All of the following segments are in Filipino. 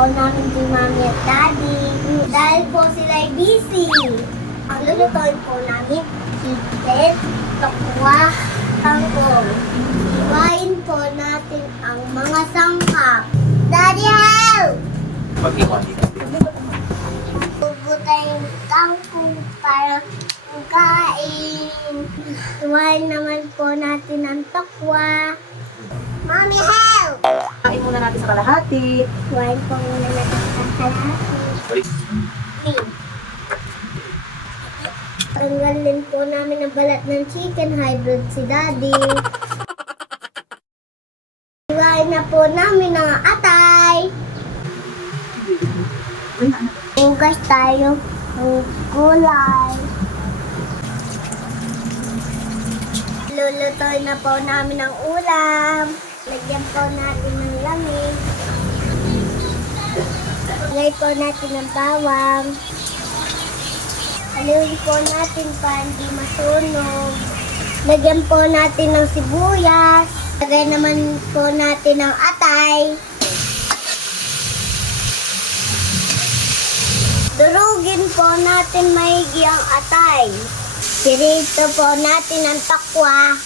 po namin si Mami at Daddy. Dahil po sila ay busy. Ang lulutuin po namin, chicken, tokwa, kangkong. Iwain po natin ang mga sangkap. Daddy, help! Pag-iwan dito. Pupunta yung kangkong para kain. Iwain naman po natin ang tokwa. Mami, help! Natin sa kalahati. Iwain po muna natin ang kalahati. Balik. Tanggalin po namin ang balat ng chicken hybrid si Daddy. Iwain na po namin ang atay. Ugas tayo ng gulay. Lulutoy na po namin ang ulam. Lagyan po natin Lagay po natin ng bawang. Haluin po natin pa hindi masunog. Lagyan po natin ng sibuyas. Lagay naman po natin ng atay. Durugin po natin maigi ang atay. Pirito po natin ang takwa.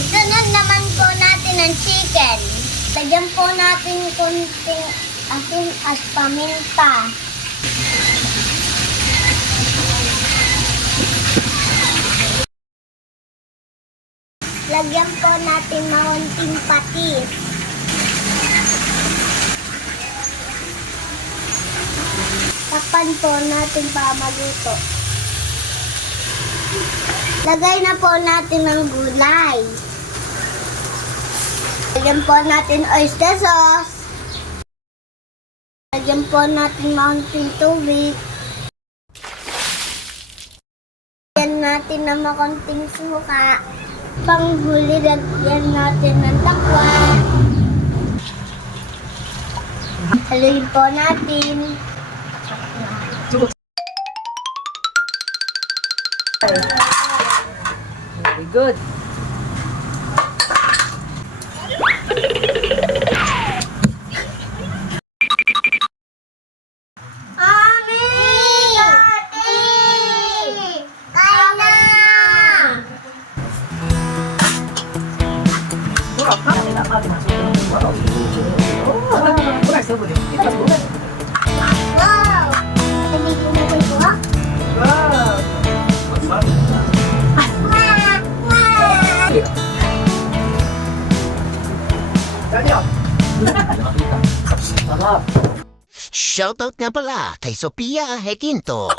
Isunod naman po natin ang chicken. Lagyan po natin konting asin at paminta. Lagyan po natin maunting patis. Tapan po natin para maluto. Lagay na po natin ang gulay. Lagyan po natin oyster sauce. Lagyan po natin maunting tubig. Lagyan natin ng makunting suka. Panghuli, lagyan natin ng takwa. Haluin po natin. Very good. Shoutout nga pala kay Sophia Hekinto.